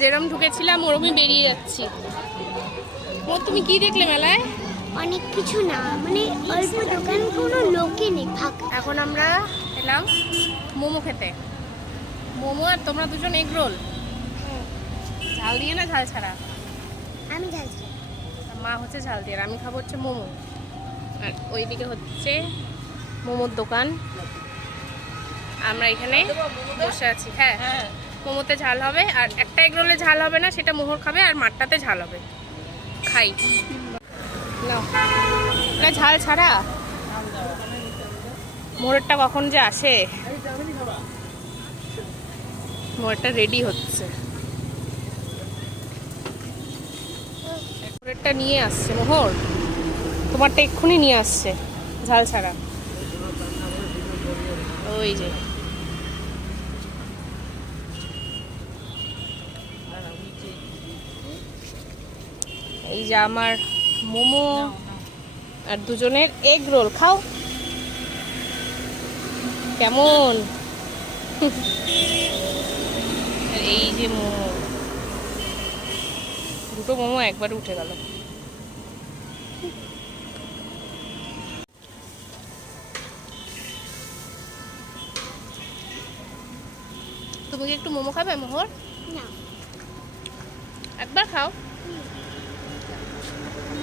যেরম ঢুকেছিলাম ওরমই বেরিয়ে যাচ্ছি। তুমি কি দেখলে মেলায়? অনেক কিছু না, মানে অল্প দোকান, কোনো লোকই নেই, ফাঁকা। এখন আমরা এলাম মোমো খেতে। মোমো আর তোমরা দুজন এগ রোল। হ্যাঁ, ঝাল দিয়ে না ঝাল ছাড়া? আমি যাচ্ছি। মা হচ্ছে ঝাল দিয়ে, আর আমি খাবো হচ্ছে মোমো। আর ওইদিকে হচ্ছে মোমোর দোকান। আমরা এখানে বসে আছি। হ্যাঁ, মোমোতে ঝাল হবে, আর একটা এগ রোলে ঝাল হবে না, সেটা মোহর খাবে, আর মাঠটাতে ঝাল হবে। খাই নাও, এটা ঝাল ছাড়া। মোহরটা কখন যে আসে। মোহরটা রেডি হচ্ছে, মোহরটা নিয়ে আসছে। মোহর তোমারটা এক্ষুনি নিয়ে আসছে ঝাল ছাড়া। ওই যে এই যে আমার মোমো আর দুজনের এগ রোল। খাও কেমন। এই যে মোমো, দুটো মোমো একবারে উঠে গেল। তুমি কি একটু মোমো খাবে মোহর? না, একবার খাও,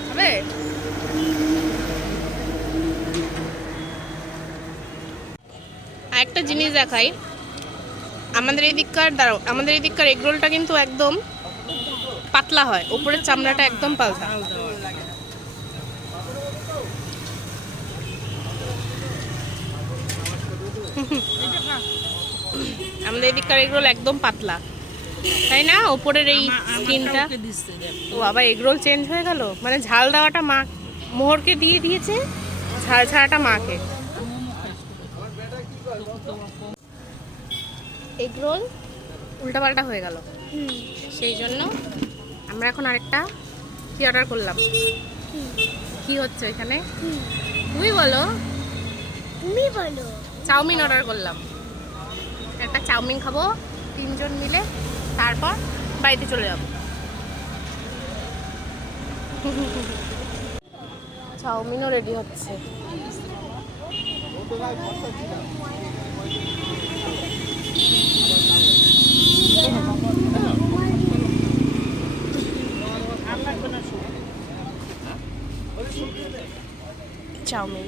খাবে? একটা জিনিস দেখাই, আমাদের এই দিককার এগ রোলটা কিন্তু একদম পাতলা হয়, উপরের চামড়াটা একদম পাতলা। আমাদের এই দিককার এগ রোল একদম পাতলা, তাই না? উপরের এই স্কিনটা। ও আবার এগ রোল চেঞ্জ হয়ে গেল, মানে ঝাল দেওয়াটা মা মোহরকে দিয়ে দিয়েছে, ঝাল ছাড়াটা মাকে। এগ রোল উল্টাপাল্টা হয়ে গেল, সেই জন্য আমরা এখন আরেকটা কি অর্ডার করলাম। কি হচ্ছে এখানে তুমি বলো? তুমি বলো। চাউমিন অর্ডার করলাম। একটা চাউমিন খাবো তিনজন মিলে, তারপর বাড়িতে চলে যাব। চাউমিনও রেডি হচ্ছে। চাউমিন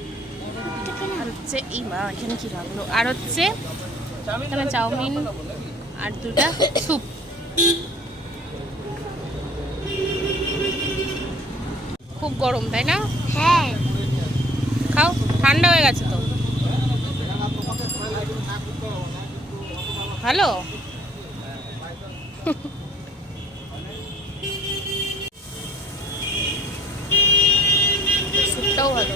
আর হচ্ছে এই মা এখানে কি রাখলো, আর হচ্ছে এখানে চাউমিন আর দুটা স্যুপ। খুব গরম তাই না? হ্যাঁ, খাও, ঠান্ডা হয়ে গেছে তো। ভালো। স্যুপটাও ভালো।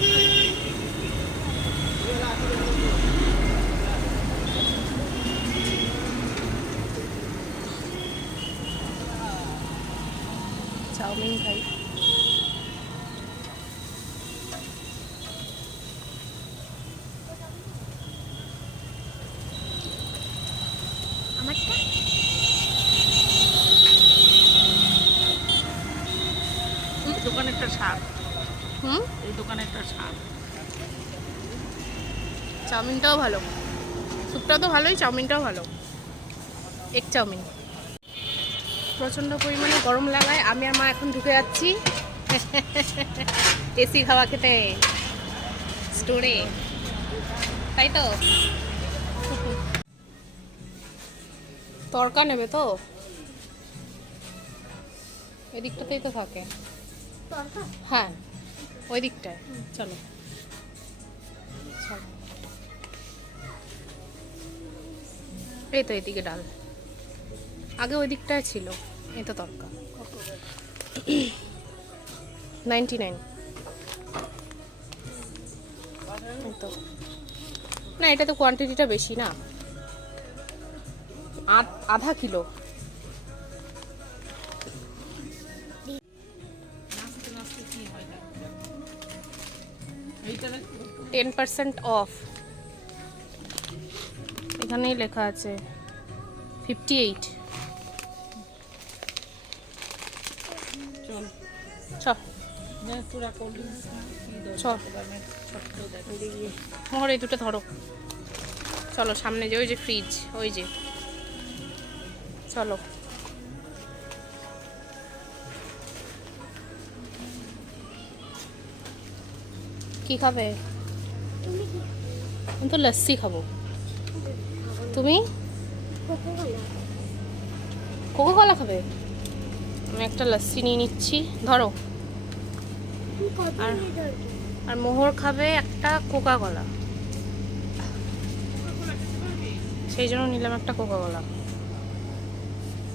চাউমিন খাই। আমারটা দোকানেরটা স্বাদ, হুম, এই দোকানেরটা স্বাদ। চাউমিনটাও ভালো, স্যুপটা তো ভালোই, চাউমিনটাও ভালো। Egg chowmein. প্রচণ্ড পরিমাণে গরম লাগায় আমি আর মা এখন ঢুকে যাচ্ছি এসি খাওয়া খেতে স্টোরে, তাই তো? তরকা নেবে তো? এদিকটাতেই তো থাকে। হ্যাঁ, ওই দিকটায় চলো। চলো, এই তো এদিকে ডাল, আগে ওই দিকটায় ছিল। এই তো তরকা 99। তো না, এটা তো কোয়ান্টিটিটা বেশি না, আধা কিলো। 10% অফ, এখানেই লেখা আছে 58। চল চ তোরা কোল্ড ড্রিঙ্কস চল মোহর এই দুটো ধরো। চলো সামনে যে ওই যে ফ্রিজ, ওই যে চলো। কি খাবে? তুমি কি আমি তো লস্যি খাবো। তুমি কোকোকোলা? কোকো কলা খাবে? আমি একটা লস্যি নিয়ে নিচ্ছি, ধরো। তুমি কত আর- নিয়ে ধরবে? আর মোহর খাবে একটা কোকা কলা, সেই জন্য নিলাম একটা কোকা কলা।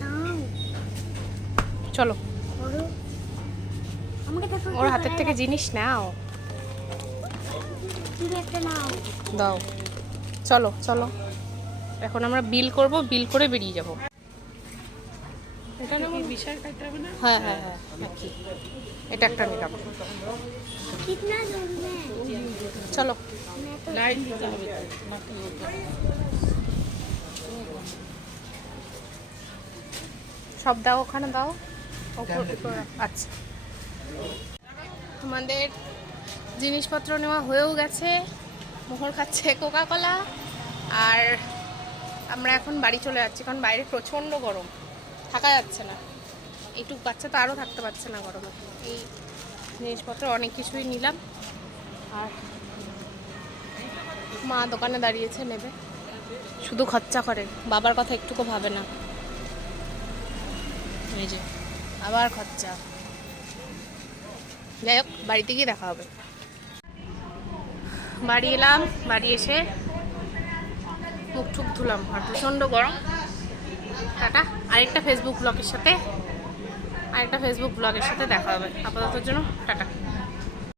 নাও চলো, ধরো। আমাকে দেখো ওর হাতের থেকে জিনিস নাও, তুমি একটা নাও। দাও। চলো চলো, এখন আমরা বিল করব, বিল করে বেরিয়ে যাব। এটা না বিশাল কাটতে হবে না? হ্যাঁ হ্যাঁ হ্যাঁ নাকি এটা একটা নিলাম। कितना दूर में? চলো मैं तो লাইন দিতে হবে তো, নাকি ওটা? সব দাও, ওখানে দাও, উপরে রাখো। আচ্ছা, আমাদের জিনিসপত্র নেওয়া হয়েও গেছে। মোহর খাচ্ছে কোকা কোলা, আর আমরা এখন বাড়ি চলে যাচ্ছি, কারণ বাইরে প্রচণ্ড গরম, থাকা যাচ্ছে না। এইটুক বাচ্চা তো আরও থাকতে পারছে না গরমে। এই জিনিসপত্র অনেক কিছুই নিলাম, আর মা দোকানে দাঁড়িয়েছে নেবে, শুধু খরচা করে, বাবার কথা একটুকু ভাবে না। এই যে আবার খরচা। যাই হোক, বাড়িতে গিয়ে দেখা হবে। বাড়ি এলাম, বাড়ি এসে মুখ টুক ধুলাম, আর প্রচণ্ড গরম। টাটা, আরেকটা ফেসবুক ব্লগের সাথে দেখা হবে। আপাততর জন্য টাটা।